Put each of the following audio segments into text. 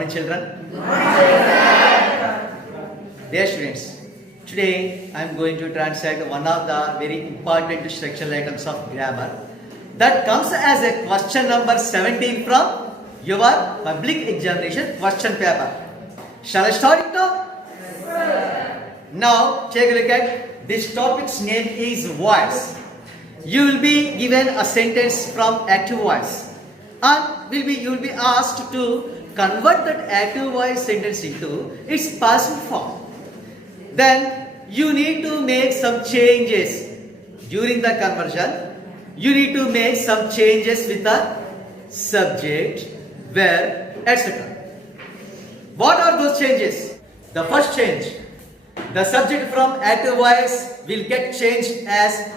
morning, children. Dear students, today I am going to translate one of the very important structural items of grammar that comes as a question number 17 from your public examination question paper. Shall I start it now? Now take a look at this topic's name is voice. You will be given a sentence from active voice and you will be asked to convert that active voice sentence into its passive form. Then you need to make some changes during the conversion. You need to make some changes with the subject, verb, etc. What are those changes? The first change, the subject from active voice will get changed as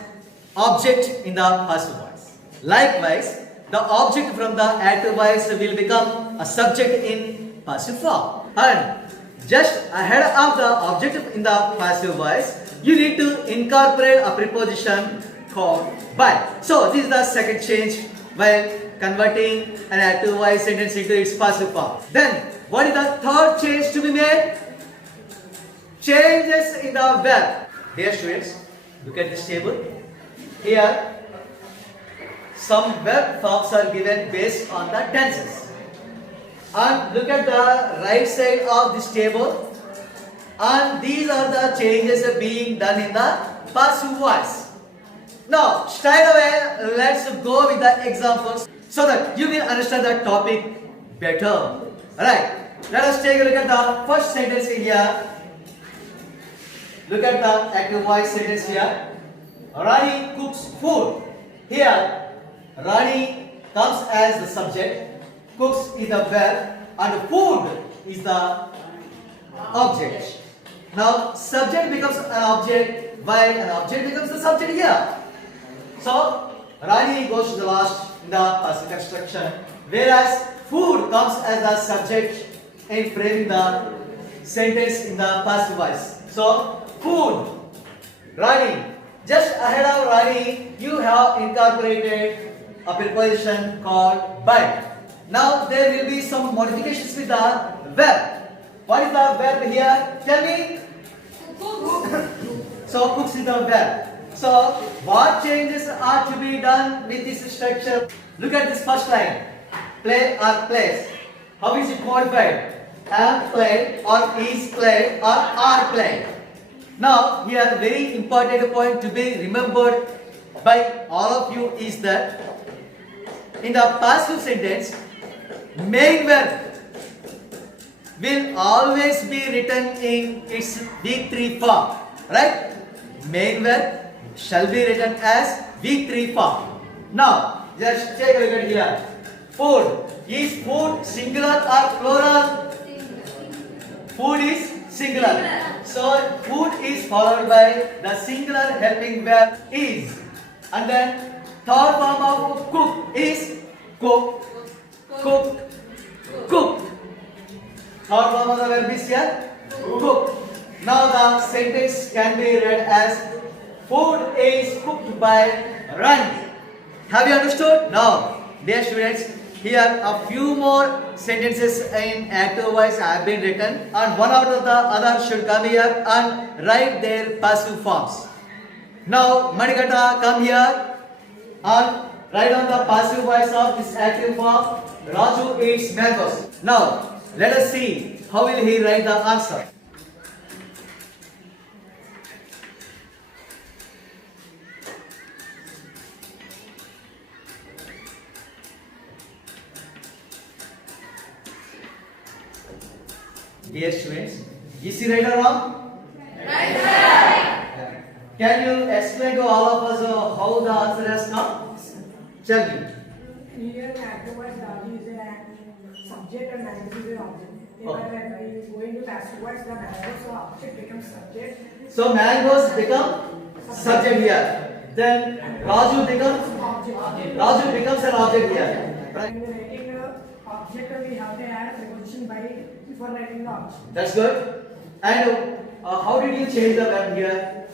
object in the passive voice. Likewise, the object from the active voice will become a subject in passive form. And just ahead of the object in the passive voice, you need to incorporate a preposition called by. So this is the second change while converting an active voice sentence into its passive form. Then what is the third change to be made? Changes in the verb. Dear students, look at this table. Here some verb forms are given based on the tenses. And look at the right side of this table. And these are the changes being done in the passive voice. Now, straight away, let's go with the examples so that you will understand the topic better. Alright, let us take a look at the first sentence here. Look at the active voice sentence here. Rani cooks food. Here, Rani comes as the subject, cooks is the verb, and food is the object. Now, subject becomes an object while an object becomes the subject here. So, Rani goes to the last in the passive construction, whereas food comes as the subject in framing the sentence in the passive voice. So, food, Rani. Just ahead of Rani, you have incorporated a preposition called by. Now there will be some modifications with the verb. What is the verb here? Tell me. So cooks is the verb. So what changes are to be done with this structure? Look at this first line. Play or plays. How is it modified? Am played or is played or are played. Now here very important point to be remembered by all of you is that in the passive sentence, main verb will always be written in its V3 form. Right? Main verb shall be written as V3 form. Now, just take a look at here. Food. Is food singular or plural? Food is singular. So, food is followed by the singular helping verb is. And then, third form of cook is cook, cook, cook. Third form of the verb is here, cook. Now the sentence can be read as food is cooked by Rani. Have you understood? Now, dear students, here a few more sentences in active voice have been written and one after the other should come here and write their passive forms. Now, Manikanta, come here and write on the passive voice of this active form. Raju eats mangoes. Now, let us see how will he write the answer. Dear students, is he right or wrong? Right, sir. Can you explain to all of us how the answer has come? Tell me. Here in active voice, Raju is a subject and mango is an object. When we go into passive voice, the mango so object becomes subject. So mangoes become subject here. Then Raju becomes an object here. When we are writing an object, we have to add a preposition by before writing the object. That's good. And how did you change the verb here?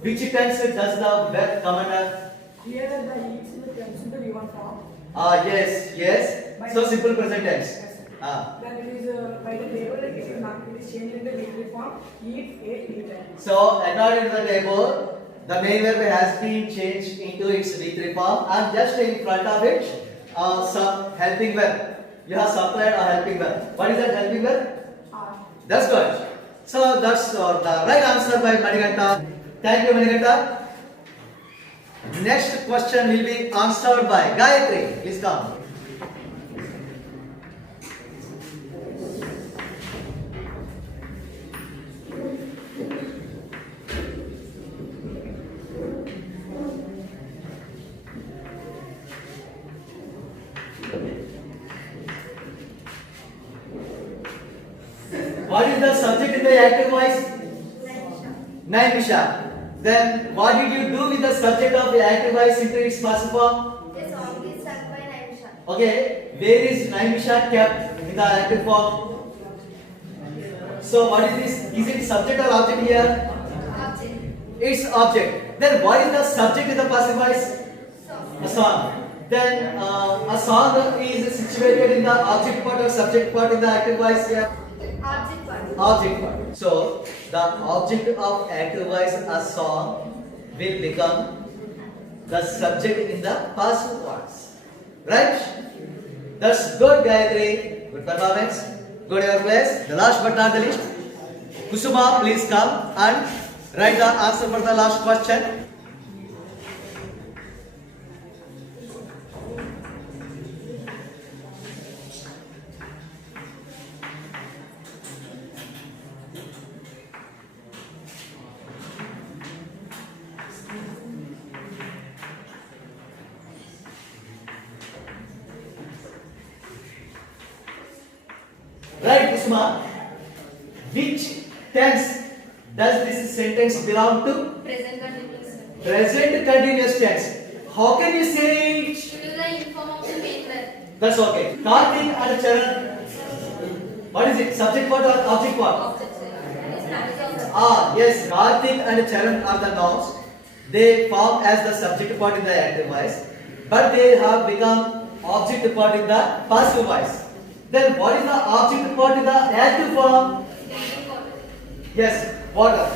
Which tense does the verb come under? Here the E comes into V1 form. Yes. So simple present tense. Then it is by the table it is not, it is changed into V3 form. Eat, ate, eaten. So according to the table, the main verb has been changed into its V3 form, and just in front of it, some helping verb. You have supplied a helping verb. What is that helping verb? Are. That's good. So that's the right answer by Manikanta. Thank you, Manikanta. Next question will be answered by Gayatri. Please come. What is the subject in the active voice? Naimisha. Then what did you do with the subject of the active voice into its passive form? The song is sung by Naimisha. Okay, where is Naimisha kept in the active form? So what is this? Is it subject or object here? Object. It's object. Then what is the subject in the passive voice? Song. A song. Then a song is situated in the object part or subject part in the active voice here? Object part. Object part. So the object of active voice, a song, will become the subject in the passive voice. Right? That's good, Gayatri. Good performance. Go to your place. The last but not the least, Kusuma, please come and write the answer for the last question. Right, Kusuma? Which tense does this sentence belong to? Present continuous. Present continuous tense. How can you say it? To do the inform of the main verb. That's okay. Karthik and Charan. What is it? Subject part or object part? Object. And it's practice of Ah, yes. Karthik and Charan are the nouns. They form as the subject part in the active voice, but they have become object part in the passive voice. Then what is the object part in the active form? Yes, water.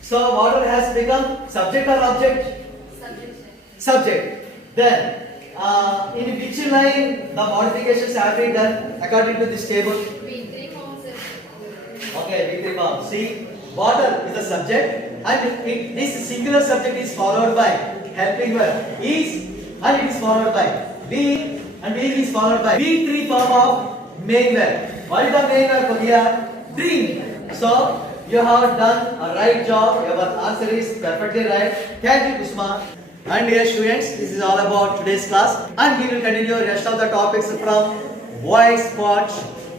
So water has become subject or object? subject. Subject. Then in which line the modifications have been done according to this table? V3 forms it. Okay, V3 form. See, water is the subject, and this singular subject is followed by helping verb is, and it is followed by be, and be is followed by V3 form of main verb. What is the main verb here? Drink. So you have done a right job. Your answer is perfectly right. Thank you, Kusma. And dear students, this is all about today's class, and we will continue rest of the topics from voice part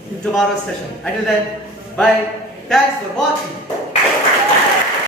in tomorrow's session. Until then, bye. Thanks for watching.